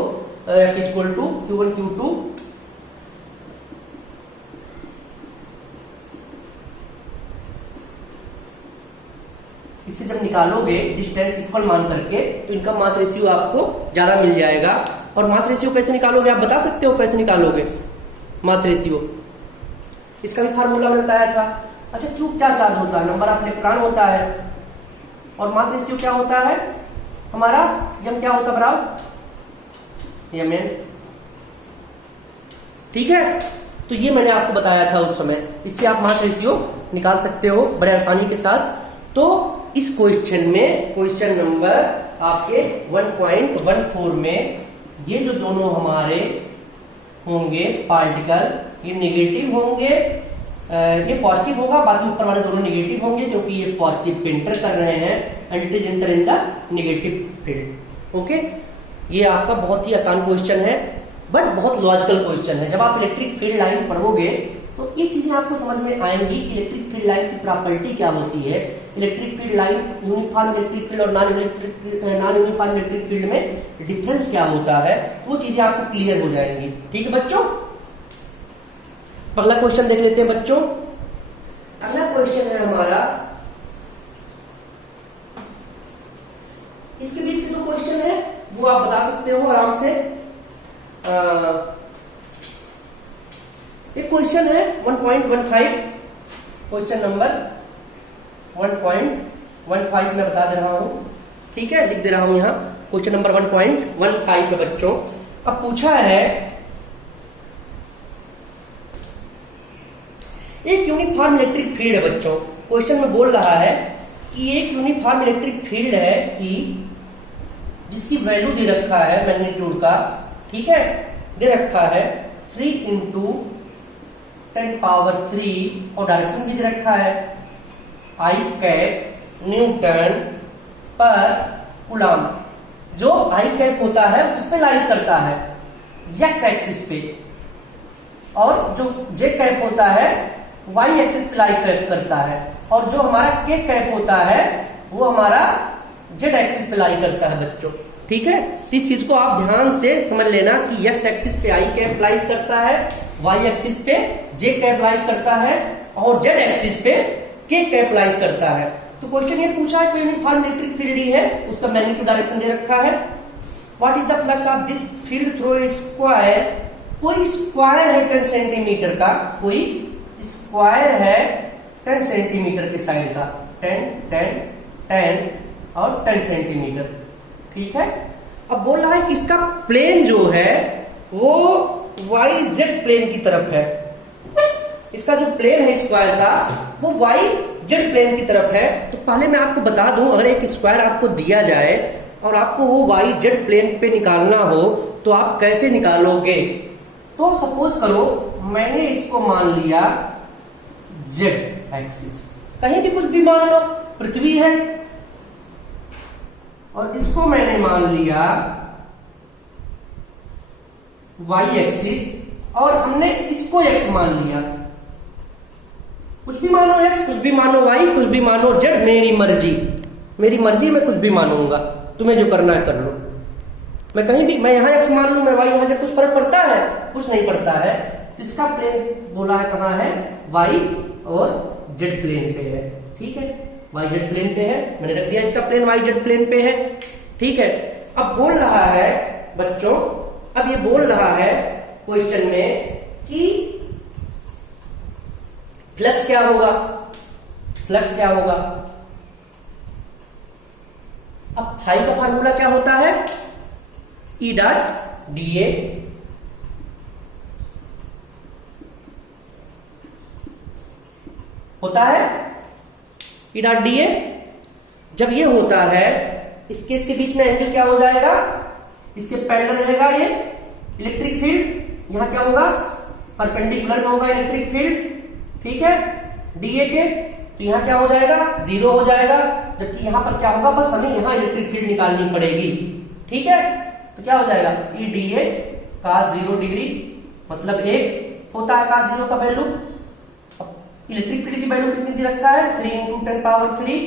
F is equal to Q1 Q2, इसे जब निकालोगे डिस्टेंस इक्वल मान करके, तो इनका मास रेशियो आपको ज्यादा मिल जाएगा। और मास रेशियो कैसे निकालोगे, आप बता सकते हो कैसे निकालोगे मास रेशियो, इसका भी फार्मूला मैंने बताया था। अच्छा, क्यू क्या चार्ज होता है, नंबर ऑफ इलेक्ट्रॉन होता है, और मास रेशियो क्या होता है हमारा, यम क्या होता है बराबर Mn। ठीक है। तो ये मैंने आपको बताया था उस समय, इससे आप मास रेशियो निकाल सकते हो बड़े आसानी के साथ। तो इस क्वेश्चन में, क्वेश्चन नंबर आपके 1.14 में, ये जो दोनों हमारे होंगे पार्टिकल, ये नेगेटिव होंगे, ये पॉजिटिव होगा, बाकी ऊपर वाले दोनों नेगेटिव होंगे, क्योंकि ये पॉजिटिव पे इंटर कर रहे हैं, and it is inter in the negative field. Okay, ये आपका बहुत ही आसान क्वेश्चन है, बट बहुत लॉजिकल क्वेश्चन है। जब आप इलेक्ट्रिक फील्ड लाइन पढ़ोगे तो ये चीजें आपको समझ में आएंगी कि इलेक्ट्रिक फील्ड लाइन की प्रॉपर्टी क्या होती है, electric field line, uniform electric field और नॉन यूनिफॉर्म इलेक्ट्रिक फील्ड में डिफरेंस क्या होता है, वो चीजें आपको क्लियर हो जाएंगी। ठीक है बच्चों। अगला क्वेश्चन देख लेते हैं बच्चों। अगला क्वेश्चन है हमारा, इसके बीच के जो क्वेश्चन है वो आप बता सकते हो आराम से। एक क्वेश्चन है 1.15, क्वेश्चन नंबर 1.15 मैं बता दे रहा हूं, ठीक है, लिख दे रहा हूं यहां, क्वेश्चन नंबर 1.15 में बच्चों अब पूछा है, एक यूनिफॉर्म इलेक्ट्रिक फील्ड है बच्चों। क्वेश्चन में बोल रहा है कि एक यूनिफॉर्म इलेक्ट्रिक फील्ड है E, जिसकी वैल्यू दे रखा है मैग्नीट्यूड का, ठीक है, दे रखा है 3 × 10⁻³ और डायरेक्शन भी दे रखा है I कैप न्यूटन पर कूलम। जो I कैप होता है किस पे लाइज करता है, x एक्सिस पे, और जो J कैप होता है y एक्सिस पे लाइज करता है, और जो हमारा K कैप होता है वो हमारा Z एक्सिस पे लाई करता है बच्चों। ठीक है, इस चीज को आप ध्यान से समझ लेना कि x एक्सिस पे I कैप लाइज करता है, y एक्सिस पे J कैप लाइज करता है, और Z एक्सिस पे K कैप लाइज करता है। तो क्वेश्चन ये पूछा है कि यूनिफॉर्म इलेक्ट्रिक फील्ड है, उसका मैग्नीट्यूड डायरेक्शन दे रखा है। What is the flux of this field through a square, कोई स्क्वायर है 10 सेंटीमीटर का, कोई स्क्वायर है 10 सेंटीमीटर के साइड का, 10 10 10 और 10 सेंटीमीटर। ठीक है, अब बोल रहा है कि इसका प्लेन जो है वो वाई जेड प्लेन की तरफ है। इसका जो प्लेन है स्क्वायर का वो वाई जेड प्लेन की तरफ है। तो पहले मैं आपको बता दूं, अगर एक स्क्वायर आपको दिया जाए और आपको वो वाई जेड प्लेन पे निकालना हो तो आप कैसे निकालोगे। तो सपोज करो मैंने इसको मान लिया जेड एक्सिस, कहीं भी कुछ भी मान लो, पृथ्वी है, और इसको मैंने मान लिया वाई एक्सिस और हमने इसको एक्स मान लिया। कुछ भी मानो एक्स, कुछ भी मानो वाई, कुछ भी मानो जेड, मेरी मर्जी, मेरी मर्जी, मैं कुछ भी मानूंगा, तुम्हें जो करना है कर लो। मैं कहीं भी, मैं यहां एक्स मान लू, मैं वाई, यहां जेड, कुछ फर्क पड़ता है? कुछ नहीं पड़ता है। तो इसका प्लेन बोला है कहां है, वाई और जेड प्लेन पे है। ठीक है, वाई जेड प्लेन पे है, मैंने रख दिया इसका प्लेन वाई जेड प्लेन पे है। ठीक है, अब बोल रहा है बच्चों, अब ये बोल रहा है क्वेश्चन में कि फ्लक्स क्या होगा, फ्लक्स क्या होगा। अब फाई का फार्मूला क्या होता है, ई डॉट डी ए होता है, ई डॉट डी ए। जब ये होता है, इसके बीच में एंगल क्या हो जाएगा, इसके पैरेलल रहेगा ये इलेक्ट्रिक फील्ड, यहां क्या होगा, परपेंडिकुलर में होगा इलेक्ट्रिक फील्ड। ठीक है, डीए के, तो यहां क्या हो जाएगा, 0 हो जाएगा, जबकि यहां पर क्या होगा, बस हमें यहां इलेक्ट्रिक फील्ड निकालनी पड़ेगी। ठीक है, तो क्या हो जाएगा, E D A cos 0 degree, मतलब 1 होता है cos 0 का वैल्यू। इलेक्ट्रिक फील्ड की वैल्यू कितनी दे रखा है, 3 × 10⁻3।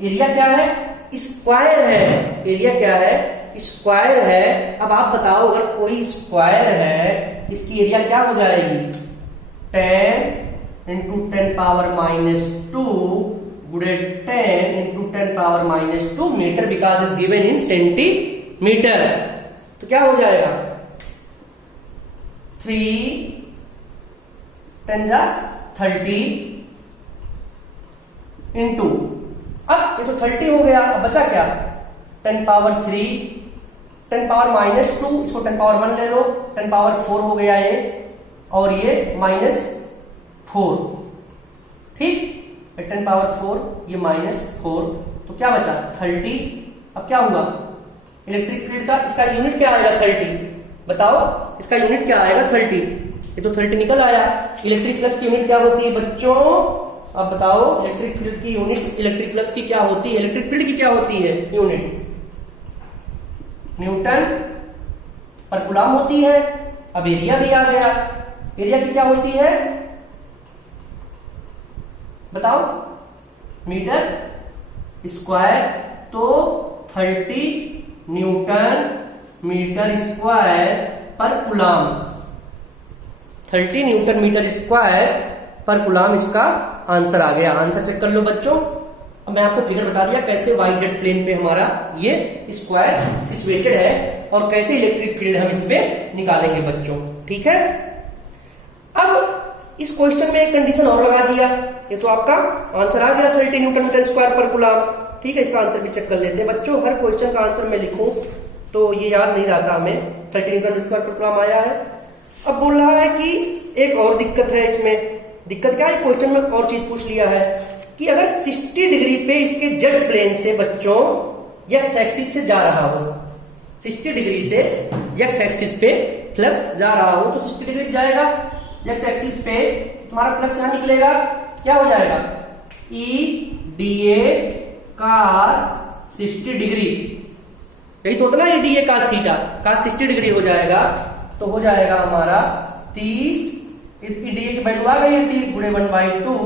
एरिया क्या है, स्क्वायर है, एरिया क्या है, स्क्वायर है। अब आप बताओ, अगर कोई स्क्वायर है, इसकी एरिया क्या हो जाएगी, 10 × 10⁻2 गुणे 10 × 10⁻2 metre, because is given in centimetre. तो क्या हो जाएगा, 3 × 30 इंटू, अब ये तो 30 हो गया, अब बचा क्या, 10⁻3, 10⁻2, इसको 10⁻1 ले लो, 10⁻4 हो गया ये, और ये -4। ठीक, 10⁻4, ये -4, तो क्या बचा 30। अब क्या हुआ, इलेक्ट्रिक फील्ड का इसका यूनिट क्या आएगा, 30, बताओ इसका यूनिट क्या आएगा, 30। ये तो 30 निकल आया। इलेक्ट्रिक फ्लक्स की यूनिट क्या होती है बच्चों, अब बताओ, इलेक्ट्रिक फील्ड की यूनिट, इलेक्ट्रिक फ्लक्स की क्या होती है, इलेक्ट्रिक फील्ड की क्या होती है यूनिट, न्यूटन पर कूलम होती है। अब एरिया भी आ गया, एरिया की क्या होती है, बताओ, मीटर स्क्वायर, तो 30 न्यूटन मीटर स्क्वायर पर कूलम, 30 न्यूटन मीटर स्क्वायर पर कूलम इसका आंसर आ गया। आंसर चेक कर लो बच्चों। अब मैं आपको फिगर बता दिया कैसे वाई जेड प्लेन पे हमारा ये स्क्वायर सिचुएटेड है और कैसे इलेक्ट्रिक फील्ड हम इस पे निकालेंगे बच्चों। ठीक है, अब इस क्वेश्चन में एक कंडीशन और लगा दिया, ये तो आपका आंसर आ गया 30 न्यूटन मीटर स्क्वायर पर कूलम। ठीक है, इसका आंसर भी चेक कर लेते हैं बच्चों। हर क्वेश्चन का आंसर मैं लिखूं तो ये याद नहीं रहता हमें, 30 न्यूटन स्क्वायर पर कूलम आया है। अब बोल रहा है कि एक और दिक्कत है इसमें, दिक्कत क्या है, क्वेश्चन में और चीज पूछ लिया है कि अगर 60 डिग्री पे इसके जेड प्लेन से बच्चों एक्स एक्सिस से जा रहा हो, 60 डिग्री से एक्स एक्सिस पे फ्लक्स जा रहा हो, तो 60 डिग्री जाएगा एक्स एक्सिस पे, तुम्हारा फ्लक्स यहां निकलेगा, क्या हो जाएगा, E D A cos 60 degree, यही तो होता ना, E D A cos theta, cos 60 degree हो जाएगा, तो हो जाएगा हमारा 30, डी ए की वैल्यू आ गई है 30 गुणे 1/2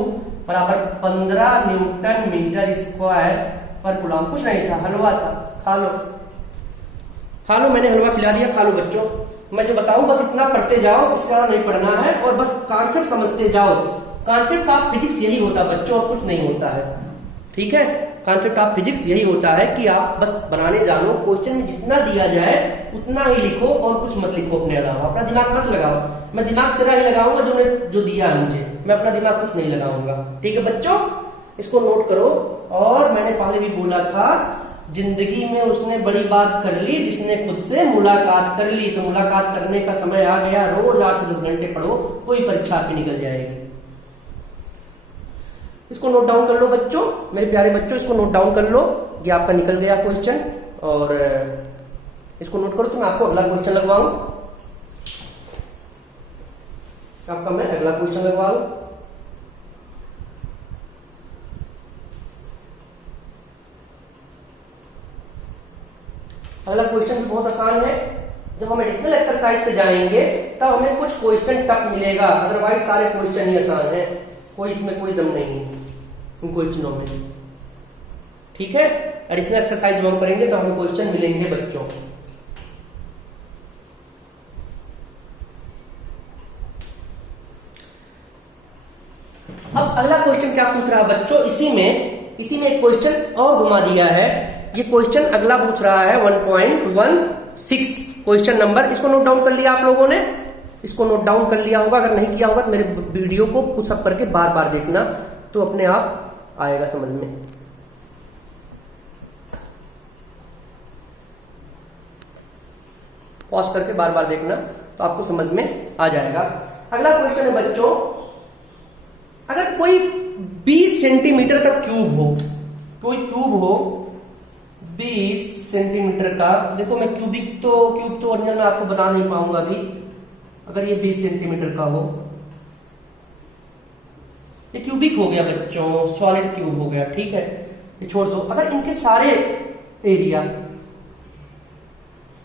बराबर 15 न्यूटन मीटर स्क्वायर पर कूलम। कुछ नहीं था, हलवा था, खा लो खा लो, मैंने हलवा खिला दिया, खा लो बच्चों। मैं जो बताऊं बस इतना पढ़ते जाओ, इससे ज्यादा नहीं पढ़ना है, और बस कॉन्सेप्ट समझते जाओ। कॉन्सेप्ट ऑफ फिजिक्स यही होता है बच्चों, और कुछ नहीं होता है। ठीक है, कॉन्सेप्ट ऑफ फिजिक्स यही होता है कि आप बस बनाने जानो, क्वेश्चन में जितना दिया जाए उतना ही लिखो और कुछ मत लिखो अपने अलावा, अपना दिमाग मत लगाओ। मैं दिमाग तेरा ही लगाऊंगा जो दिया है मुझे, मैं अपना दिमाग कुछ नहीं लगाऊंगा। ठीक है बच्चों, इसको नोट करो। और मैंने पहले भी बोला था, जिंदगी में उसने बड़ी बात कर ली जिसने खुद से मुलाकात कर ली। तो मुलाकात करने का समय आ गया। रोज 8 से 10 घंटे पढ़ो, कोई परीक्षा आपकी निकल जाएगी। इसको नोट डाउन कर लो बच्चों, मेरे प्यारे बच्चों, इसको नोट डाउन कर लो। ये आपका निकल गया क्वेश्चन। और इसको नोट करो तो मैं आपको अगला क्वेश्चन लगवाऊं। आपका मैं अगला क्वेश्चन लगवाऊं। अगला क्वेश्चन बहुत आसान है। जब हम एडिशनल एक्सरसाइज पे जाएंगे तब हमें कुछ क्वेश्चन टफ मिलेगा, अदरवाइज सारे क्वेश्चन ही आसान है। कोई इसमें कोई दम नहीं है इन क्वेश्चनों में। ठीक है, एडिशनल एक्सरसाइज जब हम करेंगे तो हमें क्वेश्चन मिलेंगे बच्चों। अब अगला क्वेश्चन क्या पूछ रहा है बच्चों, इसी में एक क्वेश्चन और घुमा दिया है। ये क्वेश्चन अगला पूछ रहा है 1.16 क्वेश्चन नंबर। इसको नोट डाउन कर लिया आप लोगों ने? इसको नोट डाउन कर लिया होगा। अगर नहीं किया होगा तो मेरे वीडियो को पुशअप करके बार बार देखना, तो अपने आप आएगा समझ में। पॉज करके बार बार देखना तो आपको समझ में आ जाएगा। अगला क्वेश्चन है बच्चों, अगर कोई 20 सेंटीमीटर का क्यूब हो, कोई क्यूब हो 20 सेंटीमीटर का। देखो मैं क्यूब तो ओरिजिनल में आपको बता नहीं पाऊंगा अभी। अगर ये 20 सेंटीमीटर का हो, ये क्यूबिक हो गया बच्चों, सॉलिड क्यूब हो गया। ठीक है, ये छोड़ दो। अगर इनके सारे एरिया,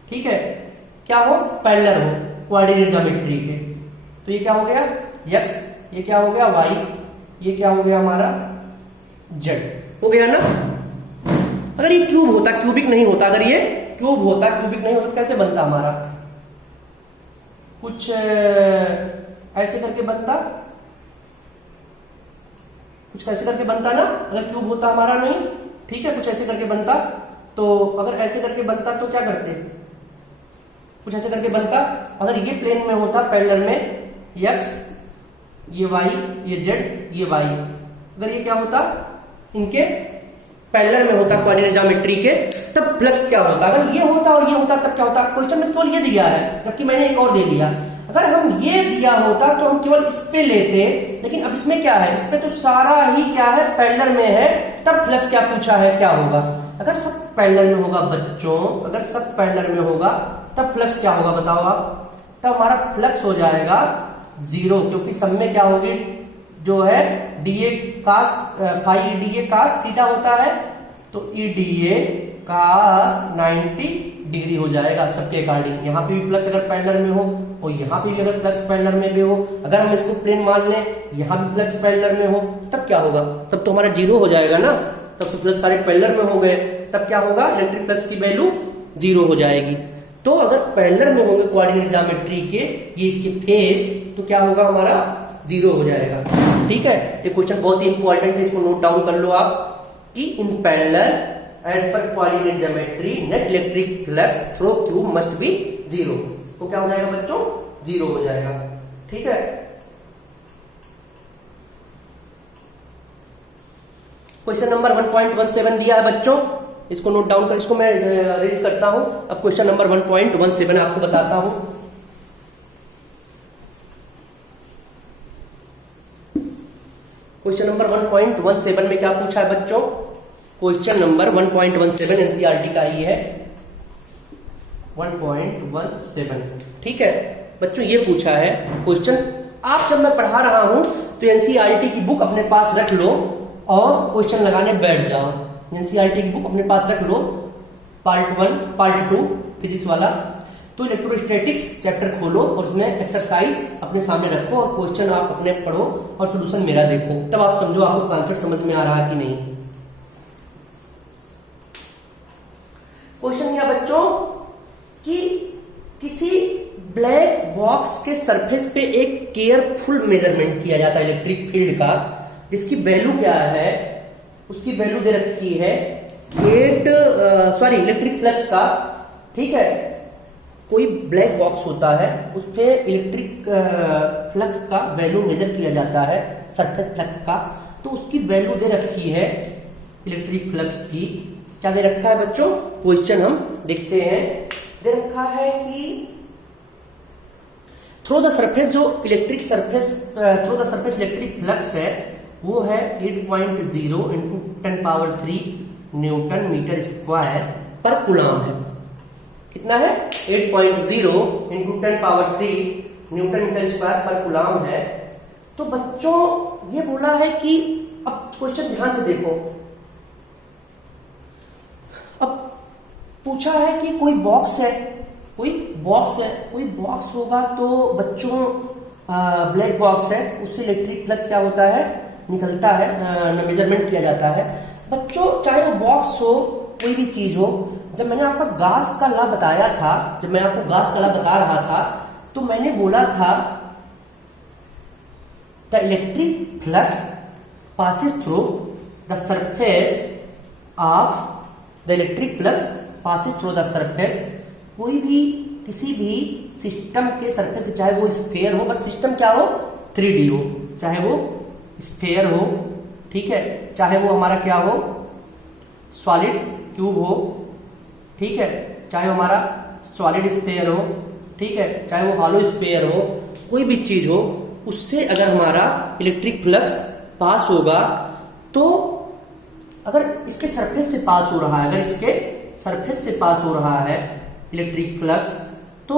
ठीक है, क्या हो, पैरेलल हो, कोऑर्डिनेट ज्योमेट्री के, तो ये क्या हो गया x, ये क्या हो गया y, ये क्या हो गया हमारा z, हो गया ना। अगर ये क्यूब होता, क्यूबिक नहीं होता, अगर ये क्यूब होता, क्यूबिक नहीं होता, कैसे बनता हमारा? कुछ ऐसे करके बनता, कुछ कैसे करके बनता ना, अगर क्यूब होता हमारा नहीं। ठीक है, कुछ ऐसे करके बनता। तो अगर ऐसे करके बनता तो क्या करते, कुछ ऐसे करके बनता। अगर ये प्लेन में होता, पैरेलल में, x, ये y, ये z, ये y, अगर ये क्या होता, इनके पैरेलल में होता कोऑर्डिनेट ज्योमेट्री के, तब फ्लक्स क्या होता? अगर ये होता और ये होता तब क्या होता? क्वेश्चन में केवल ये दिया है, जबकि मैंने एक और दे दिया। अगर हम ये दिया होता तो हम केवल इस पे लेते, लेकिन अब इसमें क्या है, इस पे तो सारा ही क्या है, पैरेलल में है, तब फ्लक्स क्या पूछा है, क्या होगा? अगर सब पैरेलल में होगा बच्चों, अगर सब पैरेलल में होगा तब फ्लक्स क्या होगा बताओ आप? तब हमारा फ्लक्स हो जाएगा 0, क्योंकि सब में क्या होगी, जो है DA cos phi DA cos theta होता है, तो EDA cos 90 डिग्री हो जाएगा सबके अकॉर्डिंग। यहाँ पे भी फ्लक्स अगर पैरेलल में हो और यहाँ पे भी अगर फ्लक्स पैरेलल में भी हो, अगर हम इसको प्लेन मान लें, यहाँ भी फ्लक्स पैरेलल में हो, तब क्या होगा? तब तो हमारा 0 हो जाएगा ना। तब तो फ्लक्स सारे पैरेलल में हो गए, तब क्या होगा, इलेक्ट्रिक फ्लक्स की वैल्यू 0 हो जाएगी। तो अगर पैरेलल में होंगे कोऑर्डिनेट ज्योमेट्री के, ये इसके फेस, तो क्या होगा हमारा 0 हो जाएगा। ठीक है, ये क्वेश्चन बहुत ही इंपॉर्टेंट है, इसको नोट डाउन कर लो आप कि इन पैरेलल एज पर coordinate geometry net electric flux through cube must be 0। तो क्या हो जाएगा बच्चों, 0 हो जाएगा। ठीक है, क्वेश्चन नंबर 1.17 दिया है बच्चों, इसको नोट डाउन कर, इसको मैं रेज करता हूं। अब क्वेश्चन नंबर 1.17 आपको बताता हूं। क्वेश्चन नंबर 1.17 में क्या पूछा है बच्चों? क्वेश्चन नंबर 1.17 एनसीईआरटी का ही है, 1.17। ठीक है बच्चों, ये पूछा है क्वेश्चन। आप जब मैं पढ़ा रहा हूं तो एनसीईआरटी की बुक अपने पास रख लो और क्वेश्चन लगाने बैठ जाओ। एनसीईआरटी की बुक अपने पास रख लो, पार्ट 1 पार्ट 2 फिजिक्स वाला। तो इलेक्ट्रोस्टैटिक्स चैप्टर खोलो और उसमें एक्सरसाइज अपने सामने रखो और क्वेश्चन आप अपने पढ़ो और सोल्यूशन मेरा देखो, तब आप समझो आपको कॉन्सेप्ट समझ में आ रहा है कि नहीं। क्वेश्चन यह बच्चों कि किसी ब्लैक बॉक्स के सरफेस पे एक केयरफुल मेजरमेंट किया जाता है इलेक्ट्रिक फील्ड का, जिसकी वैल्यू क्या है, उसकी वैल्यू दे रखी है इलेक्ट्रिक फ्लक्स का। ठीक है, कोई ब्लैक बॉक्स होता है, उस पे इलेक्ट्रिक फ्लक्स का वैल्यू मेजर किया जाता है, सरफेस फ्लक्स का। तो उसकी वैल्यू दे रखी है इलेक्ट्रिक फ्लक्स की। क्या दे रखा है बच्चों? क्वेश्चन हम देखते हैं। दे रखा है कि थ्रू द सरफेस, जो electric surface through the surface electric flux है वो है 8.0 इंटू 10³ न्यूटन मीटर स्क्वायर पर कूलम है। कितना है? 8.0 इंटू 10³ न्यूटन मीटर स्क्वायर पर कूलम है। तो बच्चों ये बोला है कि, अब क्वेश्चन ध्यान से देखो, अब पूछा है कि कोई बॉक्स है, कोई बॉक्स होगा तो बच्चों ब्लैक बॉक्स है, उससे इलेक्ट्रिक फ्लक्स क्या होता है? निकलता है, मेजरमेंट किया जाता है। बच्चों चाहे वो बॉक्स हो, कोई भी चीज हो, जब मैंने आपका गास का लॉ बताया था, जब मैं आपको गास का लॉ बता रहा था, तो मैंने बोला था the electric flux passes through the surface of the electric flux passes through the surface. कोई भी किसी भी सिस्टम के सरफेस से, चाहे वो स्फीयर हो, बट सिस्टम क्या हो? 3D हो, चाहे वो स्फीयर हो, ठीक है, चाहे वो हमारा क्या हो? सॉलिड क्यूब हो, ठीक है, चाहे वो हमारा सॉलिड स्फीयर हो, ठीक है, चाहे वो हॉलो स्फीयर हो, कोई भी चीज हो, उससे अगर हमारा इलेक्ट्रिक फ्लक्स पास होगा, तो अगर इसके सरफेस से पास हो रहा है, अगर इसके सरफेस से पास हो रहा है इलेक्ट्रिक फ्लक्स, तो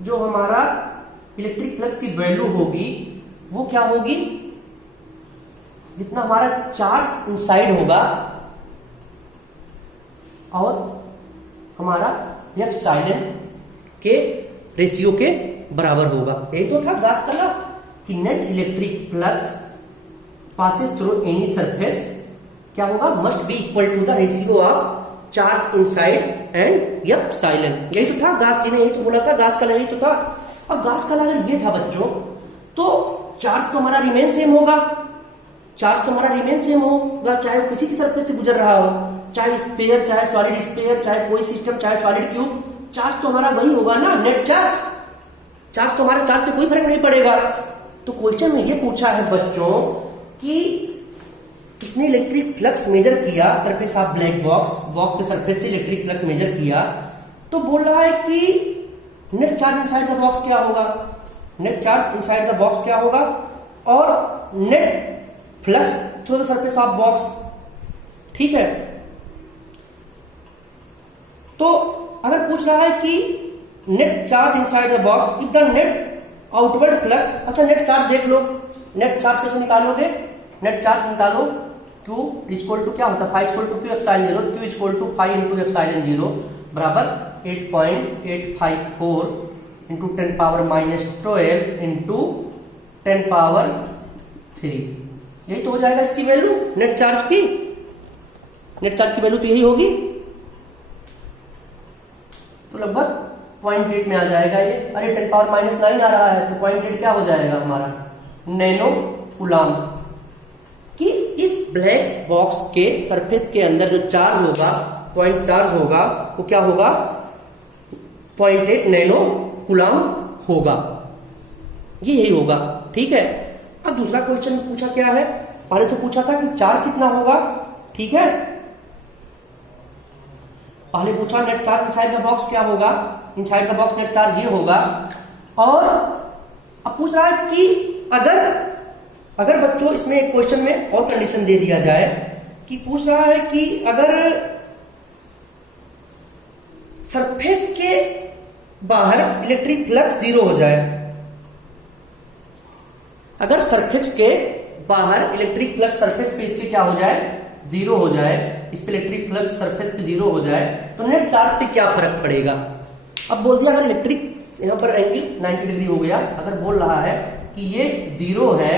जो हमारा इलेक्ट्रिक फ्लक्स की वैल्यू होगी वो क्या होगी? जितना हमारा चार्ज इनसाइड होगा और हमारा एफ साइलेंट के रेशियो के बराबर होगा। यही तो था गास का लॉ कि net electric flux passes through any surface क्या होगा? Must be equal to the ratio of charge inside and epsilon. यही तो था, गास जी ने यही तो बोला था, गास का लॉ यही तो था। अब गास का लॉ अगर ये था बच्चों, तो चार्ज तो हमारा रिमेन सेम होगा, चार्ज तो हमारा रिमेन सेम होगा, चाहे किसी की सरफेस से गुजर रहा हो, चाहे स्फीयर, चाहे सॉलिड स्फीयर, चाहे कोई सिस्टम, चाहे सॉलिड क्यूब, चार्ज तो हमारा वही होगा ना, नेट चार्ज। चार्ज तो हमारा, चार्ज पे कोई फर्क नहीं पड़ेगा। तो क्वेश्चन में ये पूछा है बच्चों कि इसने इलेक्ट्रिक फ्लक्स मेजर किया surface of black box, box के सरफेस से इलेक्ट्रिक फ्लक्स मेजर किया, तो बोल रहा है कि net charge inside the box क्या होगा? Net charge inside the box क्या होगा? और net flux through the surface of box, ठीक है। तो अगर पूछ रहा है कि net charge inside the box if the net outward flux, अच्छा नेट चार्ज देख लो, नेट चार्ज कैसे निकालोगे? नेट चार्ज निकालो, Q इक्वल टू क्या होता है? 5 इक्वल टू Q एप्सिलॉन 0, तो Q equal to 5 into epsilon 0 बराबर 8.854 इंटू 10 पावर -12 इंटू 10 पावर 3। यही तो हो जाएगा इसकी वैल्यू नेट चार्ज की। नेट चार्ज की वैल्यू तो यही होगी, तो लगभग 0.8 में आ जाएगा ये। अरे 10 पावर -9 आ रहा है, तो 0.8 क्या हो जाएगा हमारा? Nano coulomb. कि इस ब्लैक बॉक्स के सरफेस के अंदर जो चार्ज होगा, पॉइंट चार्ज होगा, वो क्या होगा? 0.8 नैनो कूलम होगा, ये यही होगा, ठीक है। अब दूसरा क्वेश्चन पूछा क्या है? पहले तो पूछा था कि चार्ज कितना होगा, ठीक है, पहले पूछा net charge inside the box क्या होगा, inside the box net charge ये होगा। और अब पूछ रहा है कि अगर बच्चों इसमें एक क्वेश्चन में और कंडीशन दे दिया जाए कि पूछ रहा है कि अगर सरफेस के बाहर इलेक्ट्रिक फ्लक्स 0 हो जाए, अगर सरफेस के बाहर इलेक्ट्रिक फ्लक्स सरफेस पे इसके क्या हो जाए? 0 हो जाए, इस पे इलेक्ट्रिक फ्लक्स सरफेस पे 0 हो जाए, तो नेट चार्ज पे क्या फर्क पड़ेगा? अब बोल दिया अगर इलेक्ट्रिक, यहां पर एंगल 90 डिग्री हो गया, अगर बोल रहा है कि ये 0 है,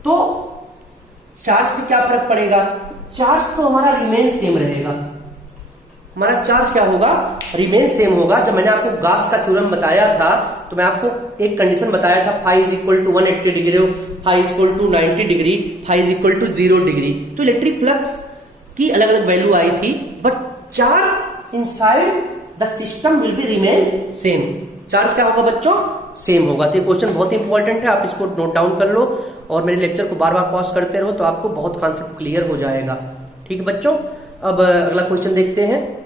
तो चार्ज पे क्या फर्क पड़ेगा? चार्ज तो हमारा रिमेन सेम रहेगा, हमारा चार्ज क्या होगा? रिमेन सेम होगा। जब मैंने आपको गास का थ्योरम बताया था, तो मैं आपको एक कंडीशन बताया था, phi is equal to 180 degree, phi is equal to 90 degree, phi is equal to 0 degree. तो इलेक्ट्रिक फ्लक्स की अलग अलग वैल्यू आई थी, but charge inside the system will be remain same. Charge क्या होगा बच्चों? सेम होगा। तो ये क्वेश्चन बहुत इंपॉर्टेंट है, आप इसको नोट डाउन कर लो और मेरे लेक्चर को बार बार पॉज करते रहो तो आपको बहुत कॉन्सेप्ट क्लियर हो जाएगा। ठीक है बच्चों, अब अगला क्वेश्चन देखते हैं।